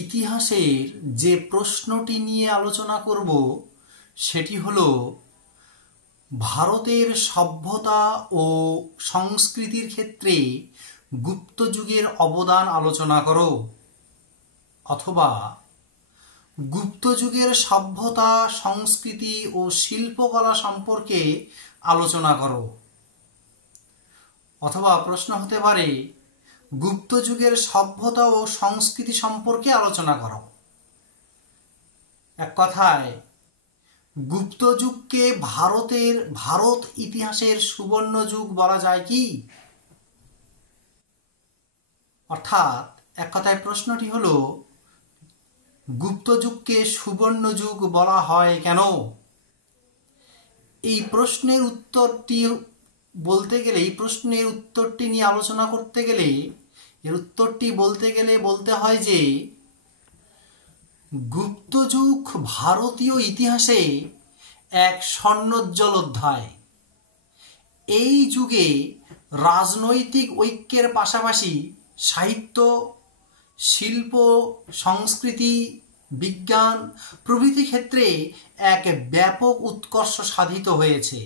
ইতিহাসের যে প্রশ্নটি নিয়ে আলোচনা করব সেটি হলো ভারতের সভ্যতা ও সংস্কৃতির ক্ষেত্রে গুপ্ত যুগের অবদান আলোচনা করো, অথবা গুপ্ত যুগের সভ্যতা, সংস্কৃতি ও শিল্পকলা সম্পর্কে আলোচনা করো। অথবা প্রশ্ন হতে পারে গুপ্ত যুগের সভ্যতা ও সংস্কৃতি সম্পর্কে আলোচনা করো। এক কথায় গুপ্ত যুগকে ভারত ইতিহাসের সুবর্ণ যুগ বলা যায় কি? অর্থাৎ এক কথায় প্রশ্নটি হলো গুপ্ত যুগকে সুবর্ণ যুগ বলা হয় কেন? এই প্রশ্নের উত্তরটি নিয়ে আলোচনা করতে গেলে বলতে হয় যে গুপ্ত যুগ ভারতীয় ইতিহাসে এক স্বর্ণোজ্জ্বল অধ্যায়। এই যুগে রাজনৈতিক ঐক্যের পাশাপাশি সাহিত্য, শিল্প, সংস্কৃতি, বিজ্ঞান প্রভৃতি ক্ষেত্রে এক ব্যাপক উৎকর্ষ সাধিত হয়েছে।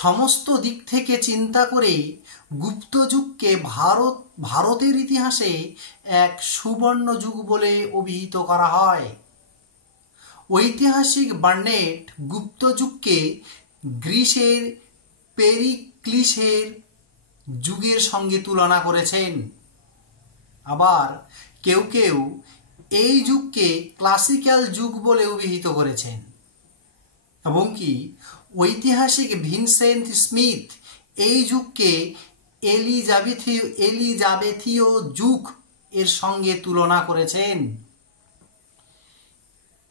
সমস্ত দিক থেকে চিন্তা করে গুপ্ত যুগকে ভারতের ইতিহাসে এক সুবর্ণ যুগ বলে অভিহিত করা হয়। ঐতিহাসিক বার্নেট গুপ্ত যুগকে গ্রিসের পেরিক্লিসের যুগের সঙ্গে তুলনা করেছেন। আবার কেউ কেউ এই যুগকে ক্লাসিক্যাল যুগ বলে অভিহিত করেছেন, এবং কি ঐতিহাসিক ভিনসেন্ট স্মিথ এই যুগকে এলিজাবেথীয় যুগ এর সঙ্গে তুলনা করেছেন।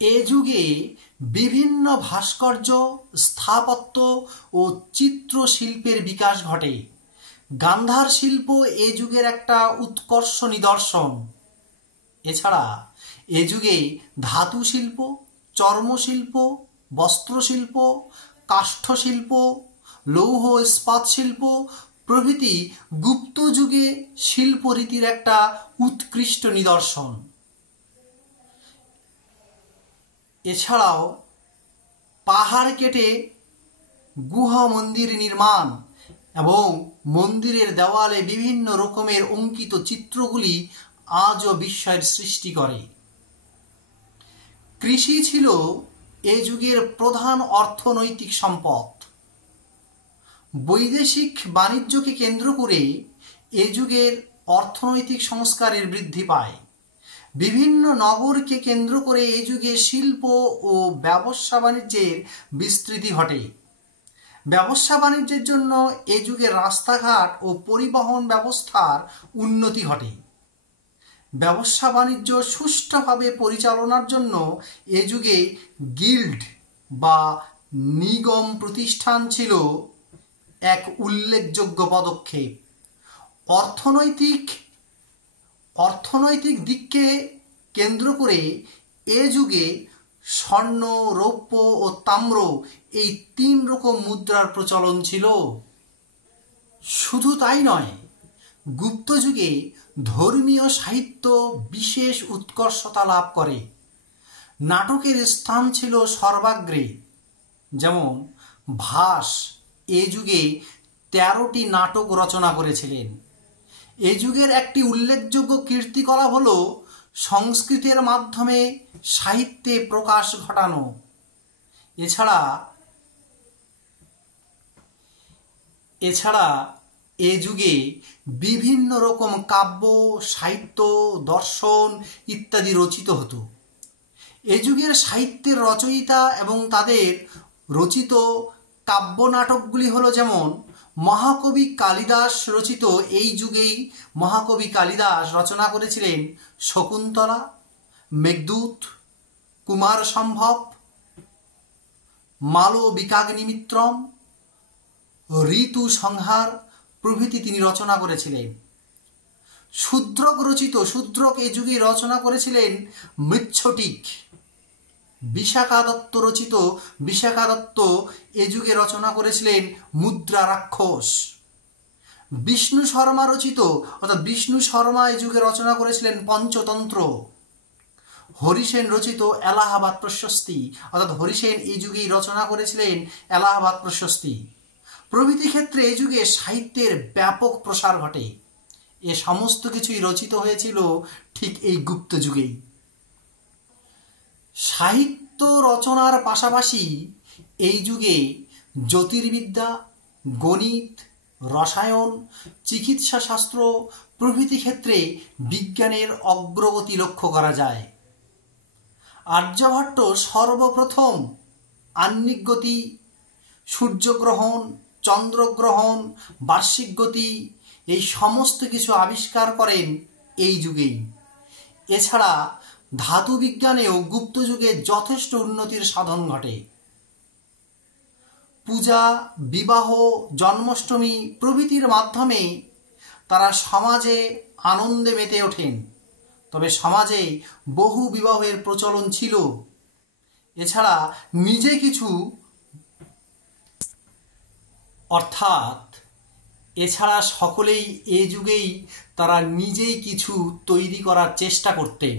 এ যুগে বিভিন্ন ভাস্কর্য, স্থাপত্য ও চিত্রশিল্পের বিকাশ ঘটে। গান্ধার শিল্প এ যুগের একটা উৎকর্ষ নিদর্শন। এছাড়া এ যুগে ধাতু শিল্প, চর্মশিল্প, বস্ত্রশিল্প, কাষ্ঠশিল্প, লৌহ ইস্পাত শিল্প প্রভৃতি গুপ্ত যুগে শিল্পরীতির একটা উৎকৃষ্ট নিদর্শন। এছাড়াও পাহাড় কেটে গুহা মন্দির নির্মাণ এবং মন্দিরের দেওয়ালে বিভিন্ন রকমের অঙ্কিত চিত্রগুলি আজও বিস্ময়ের সৃষ্টি করে। কৃষি ছিল এ যুগের প্রধান অর্থনৈতিক সম্পদ। বৈদেশিক বাণিজ্যকে কেন্দ্র করে এ যুগের অর্থনৈতিক সংস্কারের বৃদ্ধি পায়। বিভিন্ন নগরকে কেন্দ্র করে এ যুগে শিল্প ও ব্যবসা বাণিজ্যের বিস্তৃতি ঘটে। ব্যবসা বাণিজ্যের জন্য এ যুগে রাস্তাঘাট ও পরিবহন ব্যবস্থার উন্নতি ঘটে। ব্যবসা বাণিজ্য সুষ্ঠুভাবে পরিচালনার জন্য এ যুগে গিল্ড বা নিগম প্রতিষ্ঠান ছিল এক উল্লেখযোগ্য পদক্ষেপ। অর্থনৈতিক দিককে কেন্দ্র করে এ যুগে স্বর্ণ, রৌপ্য ও তাম্র এই 3 রকম মুদ্রার প্রচলন ছিল। শুধু তাই নয়, গুপ্ত যুগে ধর্মীয় সাহিত্য বিশেষ উৎকর্ষতা লাভ করে। নাটকের স্থান ছিল সর্বাগ্রে। যেমন ভাস এ যুগে 13টি নাটক রচনা করেছিলেন। এ যুগের একটি উল্লেখযোগ্য কীর্তিকলাপ হল সংস্কৃতের মাধ্যমে সাহিত্যে প্রকাশ ঘটানো। এছাড়া এ যুগে বিভিন্ন রকম কাব্য, সাহিত্য, দর্শন ইত্যাদি রচিত হতো। এ যুগের সাহিত্যের রচয়িতা এবং তাদের রচিত কাব্য নাটকগুলি হলো যেমন মহাকবি কালিদাস রচিত, এই যুগেই মহাকবি কালিদাস রচনা করেছিলেন শকুন্তলা, মেঘদূত, কুমার সম্ভব, মালবিকাগ্নিমিত্রম, ঋতু সংহার প্রভৃতি তিনি রচনা করেছিলেন। শূদ্রক এ যুগে রচনা করেছিলেন মৃচ্ছটিক। বিশাখা দত্ত এ যুগে রচনা করেছিলেন মুদ্রা রাক্ষস। বিষ্ণু শর্মা রচিত, অর্থাৎ বিষ্ণু শর্মা এই যুগে রচনা করেছিলেন পঞ্চতন্ত্র। হরিসেন রচিত এলাহাবাদ প্রশস্তি, অর্থাৎ হরিসেন এই যুগেই রচনা করেছিলেন এলাহাবাদ প্রশস্তি প্রভৃতি ক্ষেত্রে এই যুগে সাহিত্যের ব্যাপক প্রসার ঘটে। এ সমস্ত কিছুই রচিত হয়েছিল ঠিক এই গুপ্ত যুগেই। সাহিত্য রচনার পাশাপাশি এই যুগে জ্যোতির্বিদ্যা, গণিত, রসায়ন, চিকিৎসা শাস্ত্র প্রভৃতি ক্ষেত্রে বিজ্ঞানের অগ্রগতি লক্ষ্য করা যায়। আর্যভট্ট সর্বপ্রথম আহ্নিক গতি, সূর্যগ্রহণ, চন্দ্রগ্রহণ, বার্ষিক গতি এই সমস্ত কিছু আবিষ্কার করেন এই যুগেই। এছাড়া ধাতু বিজ্ঞানেও গুপ্ত যুগে যথেষ্ট উন্নতির সাধন ঘটে। পূজা, বিবাহ, জন্মাষ্টমী প্রভৃতির মাধ্যমে তারা সমাজে আনন্দে মেতে ওঠেন। তবে সমাজে বহু বিবাহের প্রচলন ছিল। এছাড়া নিজে কিছু এছাড়া সকলেই এ যুগেই তারা নিজেই কিছু তৈরি করার চেষ্টা করতেন।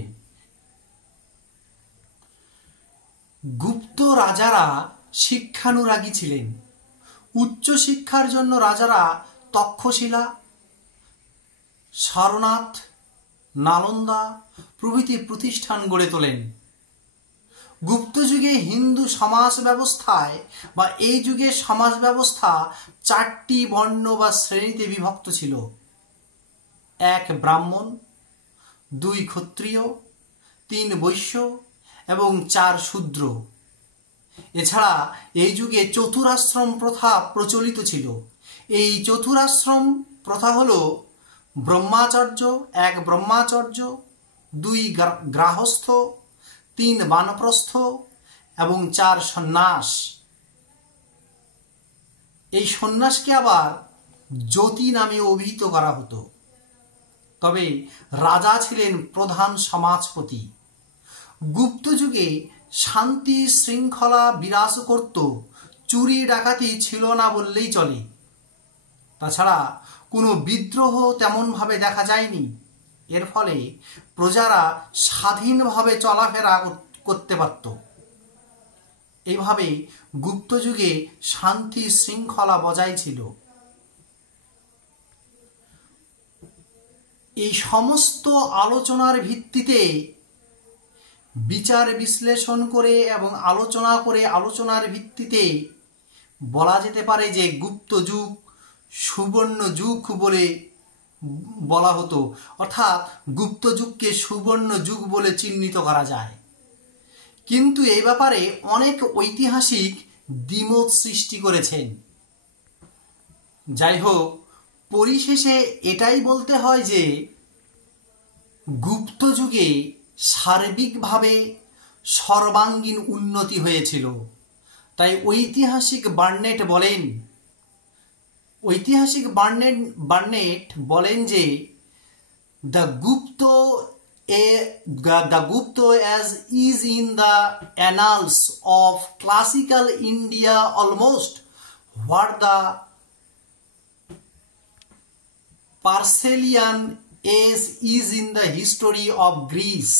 গুপ্ত রাজারা শিক্ষানুরাগী ছিলেন। উচ্চ শিক্ষার জন্য রাজারা তক্ষশিলা, সারনাথ, নালন্দা প্রভৃতি প্রতিষ্ঠান গড়ে তোলেন। গুপ্ত যুগে হিন্দু সমাজ ব্যবস্থায় বা এই যুগে সমাজ ব্যবস্থা 4টি বর্ণ বা শ্রেণীতে বিভক্ত ছিল। 1 ব্রাহ্মণ, 2 ক্ষত্রিয়, 3 বৈশ্য এবং 4 শূদ্র। এছাড়া এই যুগে চতুরাশ্রম প্রথা প্রচলিত ছিল। এই চতুরাশ্রম প্রথা হল ব্রহ্মাচর্য, 1 ব্রহ্মাচর্য, 2 গার্হস্থ্য, 3 বানপ্রস্থ এবং 4 সন্ন্যাস। এই সন্ন্যাসকে আবার জ্যোতি নামে অভিহিত করা হতো। তবে রাজা ছিলেন প্রধান সমাজপতি। গুপ্ত যুগে শান্তি শৃঙ্খলা বিরাজ করত, চুরি ডাকাতি ছিল না বললেই চলে। তাছাড়া কোনো বিদ্রোহ তেমনভাবে দেখা যায়নি। এর ফলে প্রজারা স্বাধীনভাবে চলাফেরা করতে পারত। এইভাবে গুপ্ত যুগে শান্তি শৃঙ্খলা বজায় ছিল। এই সমস্ত আলোচনার ভিত্তিতে বিচার বিশ্লেষণ করে এবং আলোচনার ভিত্তিতে বলা যেতে পারে যে গুপ্ত যুগ সুবর্ণ যুগ বলে বলা হতো, অর্থাৎ গুপ্ত যুগকে সুবর্ণ যুগ বলে চিহ্নিত করা যায়। কিন্তু এই ব্যাপারে অনেক ঐতিহাসিক দ্বিমত সৃষ্টি করেছেন। যাই হোক, পরিশেষে এটাই বলতে হয় যে গুপ্ত যুগে সার্বিকভাবে সর্বাঙ্গীন উন্নতি হয়েছিল। তাই ঐতিহাসিক বার্নেট বলেন যে the Gupta as is in the annals of classical India almost what the Parcelian age is in the history of Greece.